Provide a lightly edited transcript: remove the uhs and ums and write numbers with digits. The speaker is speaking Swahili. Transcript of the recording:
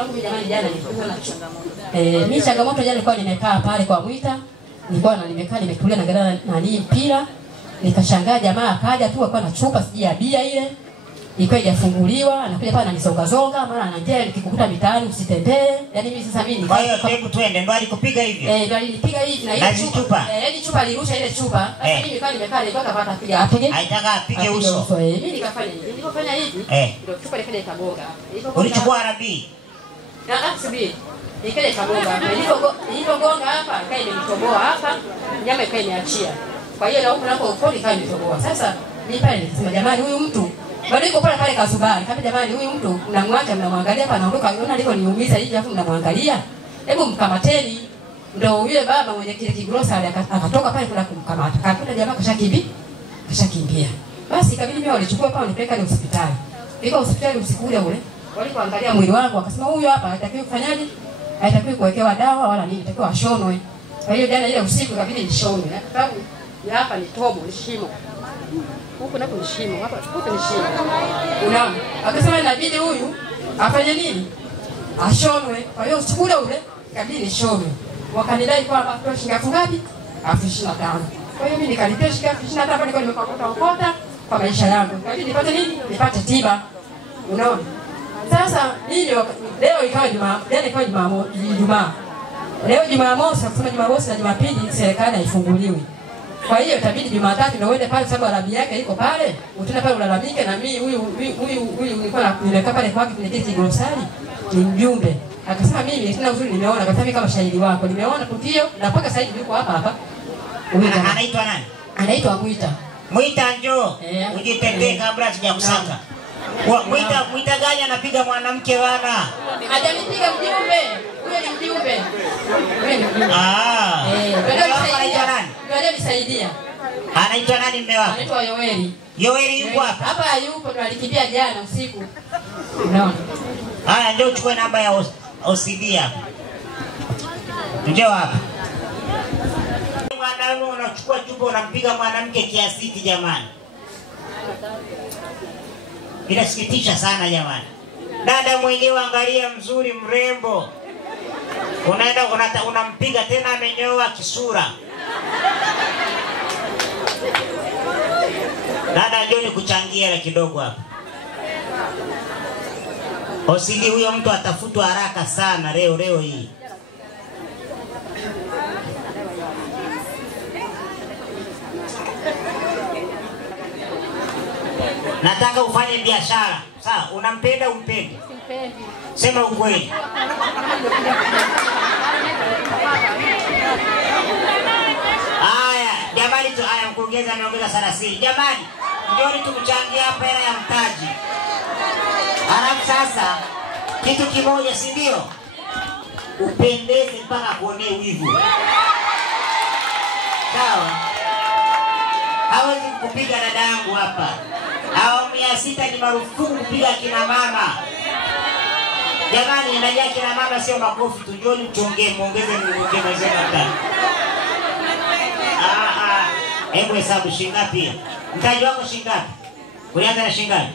wangu jamani jana nilikuwa na changamoto. Mimi changamoto jana nilikuwa nimekaa pale kwa Mwita. Nilikuwa nimekaa nimetulia naangalia nani mpira. Nikashangaa jamaa akaja tu alikuwa na chupa siji ya bia ile. Ilikuwa haijafunguliwa, anakuja pale ananisonga mara ananiambia nikikukuta mitaani usitembee. Yaani mimi sasa mimi kwa hiyo hebu twende ndo alikupiga hivyo. Ndo alinipiga hivi na ile chupa. Ile chupa alirusha ile chupa. Sasa mimi nilikuwa nimekaa nilikuwa kapata piga apige. Haitaka apige uso. Mimi nikafanya hivi. Nilipofanya hivi ndio chupa ilikuja ikagonga. Ulichukua arabi? Na subiri. Ikaja ikagonga. Ilipogonga hapa ikaja imenitoboa hapa. Nyama ikaja niachia. Kwa hiyo na huko nako ukoni ikaja nitoboa. Sasa mimi pale nikasema jamani huyu mtu bado yuko pale kasubari. Kama jamani huyu mtu mnamwacha mnamwangalia hapa anaondoka yona liko niumiza hivi afu mnamwangalia. Hebu mkamateni. Ndio yule baba mwenye kile kigrosa akatoka pale kuna kumkamata. Kakuta jamaa kashakimbia. Basi ikabidi mimi walichukua pale nipeleka ni hospitali. Niko hospitali usiku ule. Walipoangalia mwili wangu wakasema huyu hapa hatakiwi kufanyaje? Hatakiwi kuwekewa dawa wala nini, hatakiwi ashonwe. Kwa hiyo jana ile usiku ikabidi nishonwe. Sababu ya hapa ni tobo, ni shimo. Huko nako ni shimo, hapa huko ni shimo. Unaona? Akasema inabidi huyu afanye nini? Ashonwe. Kwa hiyo usiku ule ikabidi nishonwe. Wakanidai kwamba kwa shilingi ngapi? 25,000. Kwa hiyo mimi nikalipia shilingi 25,000 nilikuwa nimekokota kwa maisha yangu. Ikabidi nipate nini? Nipate tiba. Unaona? Sasa hilo leo ikawa Jumaa. Leo Jumamosi, kusema Jumamosi na Jumapili serikali haifunguliwi. Kwa hiyo itabidi Jumatatu ndio uende pale sababu arabi yake iko pale. Utaenda pale ulalamike na mimi huyu nilikuwa nimekaa pale kwake kwenye kiti grocery ni mjumbe. Akasema mimi sina uzuri nimeona kwa sababu kama shahidi wako. Nimeona tukio na mpaka sasa hivi yuko hapa. Anaitwa nani? Anaitwa Mwita. Mwita njoo. Ujitetee kabla sijakusaka. Mwita gani anapiga mwanamke wana? Hajanipiga mjumbe. Huyo ni mjumbe. Anaitwa nani? Ndio nisaidia. Anaitwa nani mume wako? Anaitwa Yoeli. Yoeli yuko hapa? Hapa yupo ndo alikimbia jana usiku. Unaona? Haya ndio uchukue namba ya OCD hapa. Njoo hapa. Mwanaume unachukua chupa unampiga mwanamke kiasi hiki jamani. Inasikitisha sana jamani. Dada mwenyewe angalia mzuri mrembo. Unaenda unampiga tena amenyoa kisura. Dada njoo nikuchangia kidogo hapa. OCD huyo mtu atafutwa haraka sana leo hii. Nataka ufanye biashara. Sawa, unampenda umpendi? Simpendi. Sema ukweli. Haya, jamani tu haya mkuongeza ameongeza 30. Jamani, ndio tumchangia hapa hela ya mtaji. Alafu sasa kitu kimoja si ndio? Upendeze mpaka kuonea wivu. Sawa? Hawezi kupiga dada yangu hapa. Awamu ya 6 ni marufuku kupiga kina mama. Jamani, najua kina mama sio makofi tu, njoni mchongee muongeze mngeze hata. Hebu hesabu shilingi ngapi? Mtaji wako shilingi ngapi? Ulianza na shilingi ngapi?